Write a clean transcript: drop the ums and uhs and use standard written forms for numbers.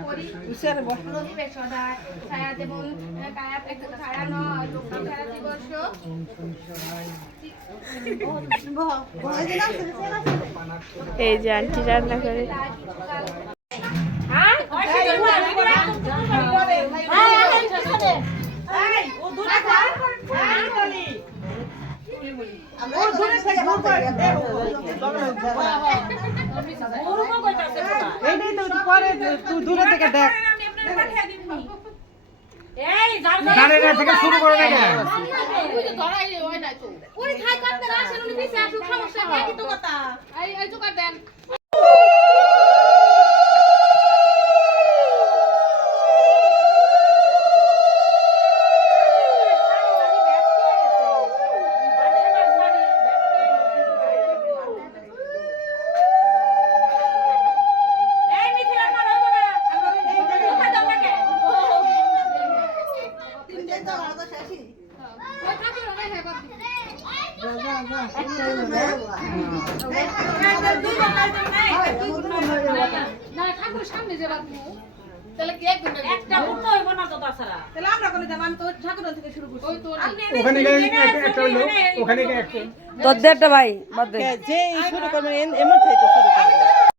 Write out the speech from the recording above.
করি প্রদীপের সদা ছায়া দেবন কায়া একটা ছায়া নয় লক্ষ্মী ছায়া দিবস এই যে আন্টি রান্না করে। দূরে থেকে দেখ শুরু করে দেন সামনে যে তাহলে কি একটা উঠতে হইব না তো তাছাড়া তাহলে আমরা কোন দেব আমি তো ঠাকুর থেকে শুরু করছি ওই তো ওখানে একটা হলো ওখানে একটা তোর একটা ভাই বাদ দে যে শুরু করবেন এমন থেকে শুরু করবেন